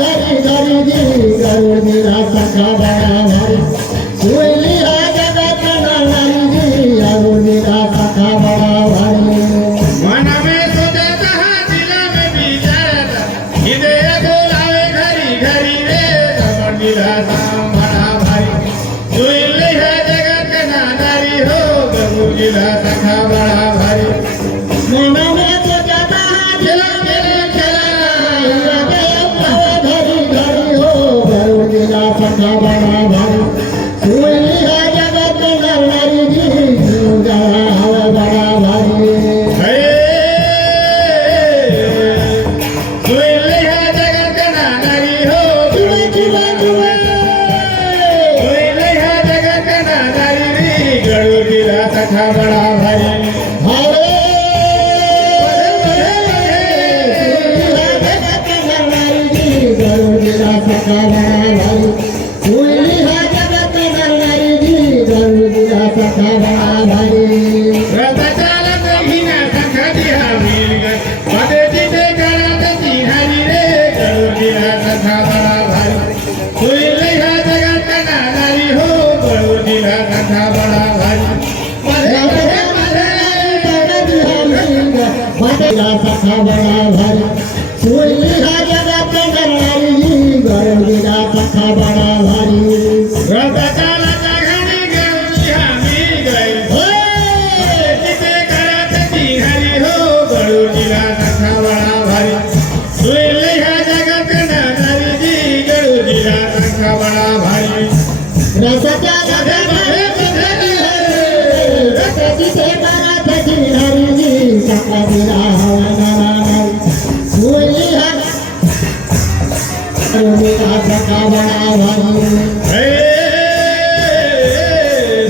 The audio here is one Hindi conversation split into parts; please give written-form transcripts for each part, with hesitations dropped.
धरी धरी जी गरुड़ गिरा सखा बड़ा भारी सुइली है जगत नारी जी गरुड़ गिरा सखा बड़ा भारी मन में सोचता है दिल में विचारता हृदय बोलावे घरी घरी रे गरुड़ गिरा सखा बड़ा भारी सुइली है जगत नारी हो गरुड़ गिरा सखा बड़ा भारी मन में सोचता है दिल में चला धरी धरी हो गरुड़ गिरा सखा बड़ा भारी सुइली है जगत नारी जी हवा बड़ा भारी सुइली है जगत नारी हो सुइली है जगत नारी रे गरुड़ गिरा सखा बड़ा भारी गरुड़ गिरा सखा बड़ा भारी सुइली है जगत नारी जी गरुड़ गिरा सखा बड़ा भारी रथ चालत हीना सख दिया मिल गए पदे जीते करत जी हरि रे गरुड़ गिरा सखा बड़ा भारी सुइली है जगत नारी हो गरुड़ गिरा सखा बड़ा भारी पदे सखा बड़ा भारी सुइली है जगत नारी जी गरुड़ गिरा सखा बड़ा भारी रथ चालत घड़ी गरुड़िया मिल गई जीते करत जी हरि हो गरुड़ गिरा सखा बड़ा भारी सुइली है जगत नारी जी गरुड़ गिरा सखा बड़ा भारी रसता जीते करत जी हरि जी सखा गिरा सुइली है गरुड़ गिरा सखा बड़ा भारी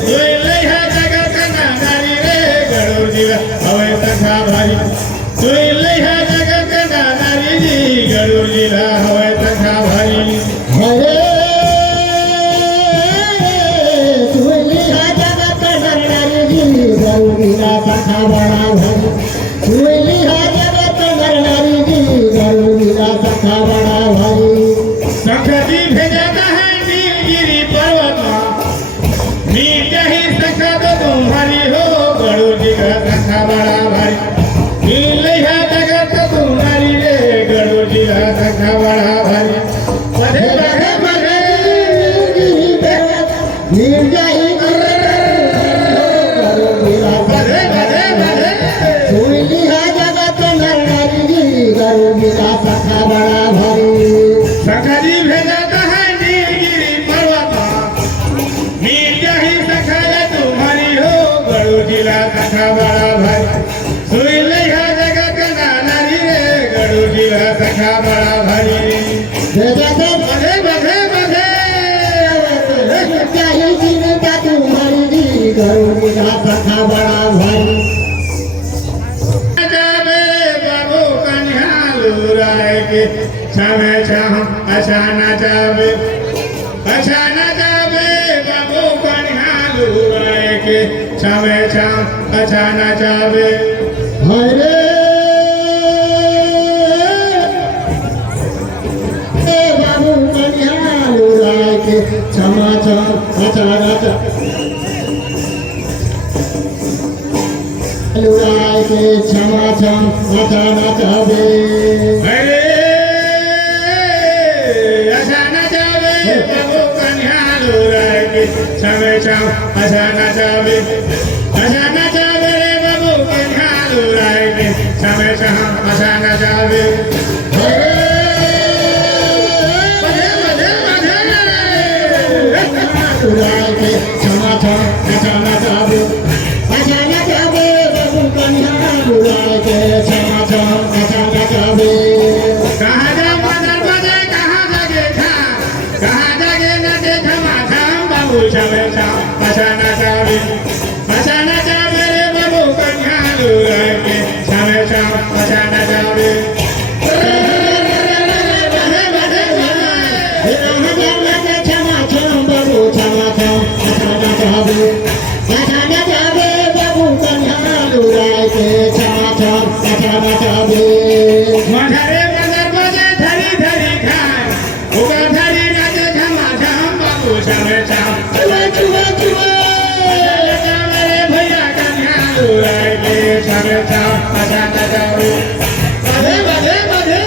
सुइली है जगत नारी रे गरुड़ गिरा हवे सखा भारी सुइली है जगत नारी जी गरुड़ गिरा हवे सखा भारी हरे सुइली है जगत नारी जी गरुड़ गिरा सखा बड़ा भारी सुइली है जगत नारी जी गरुड़ गिरा सखा बड़ा भारी सख जी भेजता है नीलगिरी पर्वत मीट ही सखा तो तुम्हारी हो गरुड़ गिरा सखा बड़ा भारी नीली है जगत तुम्हारी रे गरुड़ गिरा सखा बड़ा भारी पधे बधे बधे मिल जाई गरुड़ गिरा बधे बधे बधे सुइली है जगत नारी जी गरुड़ गिरा सखा बड़ा भारी सखा जी भेजता है नीलगिरी पर्वत मीट ही सखा तुम्हारी हो गरुड़ गिरा सखा बड़ा भारी सुइली है जगत नारी रे गरुड़ गिरा सखा बड़ा भारी जगत बधे बधे बधे चाहिए जीविका तुम्हारी जी गरुड़ गिरा सखा बड़ा भारी जावे बाबू कन्हालू राय के छावे छाह अच्छा न जावे बाबू कन्हालू राय के छावे छाह अच्छा न जावे हरे बाबू कन्हालू राय के क्षमा अचानक लुराय के क्षमा अचानक बे अरे अच्छा न जावे बाबू कन्हालू राय के छावे छाह अच्छा न जावे रे बाबू कन्हालू राय के छावे छाह अच्छा न जावे लुराय के क्षमा अचानक बे बाबू कन्हालू राय के क्षमा अचानक बे कहाँ जा मदर बजे कहाँ जगे था कहाँ जगे न देखा माथा बाबू छवे छाव अच्छा न जावे रे बाबू कन्हालू राय के छवे छाव अच्छा न जावे मधरे मदर बजे धरी धरी खाए સામે સામ પાછા ના જાવે બધે બધે બધે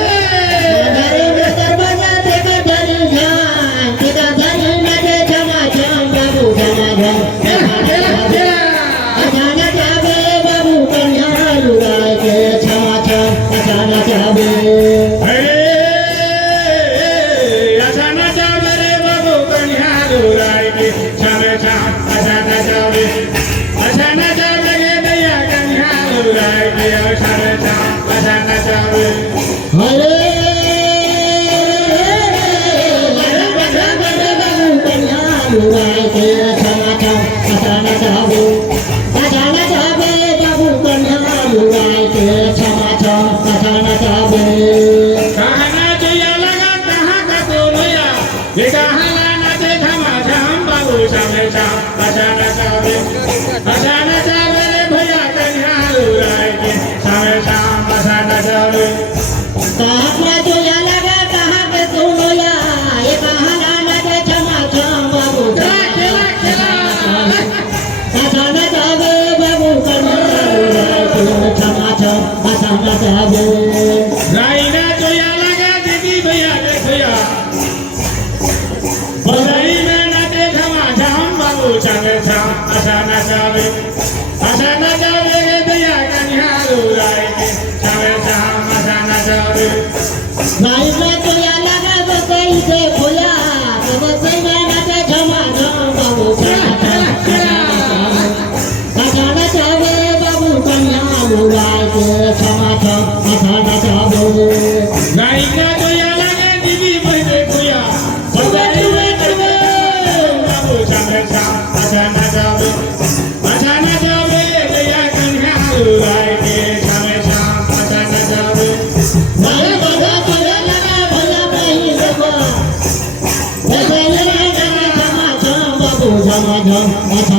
ઘરે વેતર બના દેખા ધરી જાન ટીકા ધરી નજે જમા જમ બાબુ જમા જમ અચાનક આવે બાબુ કન્યા લુરાય કે છમા છમ અચાનક આવે આશા ના જાવે રે બાબુ કન્યા લુરાય કે સામે સામ પાછા ના જાવે આશા ના જાવે રે દયા કન્યા લુરાય કે સામે સામ પાછા ના જાવે હરે બાબુ કન્યા લુરાય કે છમા છમ અચાનક આવે અચાનક આવે બાબુ કન્યા લુરાય કે છમા છમ અચાનક આવે કહાના જોયા લગા કહા કા તો નયા એ કહાના નાચે ધમા ધમ બાબુ સામે સામ પાછા ના જાવે રે ભૈયા કન્યા લુરાય કે સામે સામ પાછા ના જાવે कहाँ जोया लगा कहाँ के सुनोया ये कहाँ नाना के क्षमा क्षम बाबू अचानक जावे बाबू कन्या क्षमा क्षम अचानक जावे રાઈના જોયા લગા દીદી ભૈયા દેખયા બધાઈના નાચે ધમા ધમ બાબુ સામે સામ પાછા ના જાવે રે દયા કન્યા લુરાય કે સામે સામ પાછા ના જાવે भाई में जोया लगा वो कहीं से खोया तो वो सही में नाचे क्षमा क्षम बाबू अचानक जावे बाबू कन्या लुराय के क्षमा क्षम अचानक जावे રાઈના જોયા લગા દીદી ભાઈ દેખયા બધાઈના નાચે બાબુ સામે સામ પાછા ના જાવે દયા કન્યા લુરાય કે સામે સામ પાછા ના જાવે मारे बड़ा बड़ा लगा भला नहीं देखो ऐसे लगा क्षमा क्षम बाबू क्षमा क्षम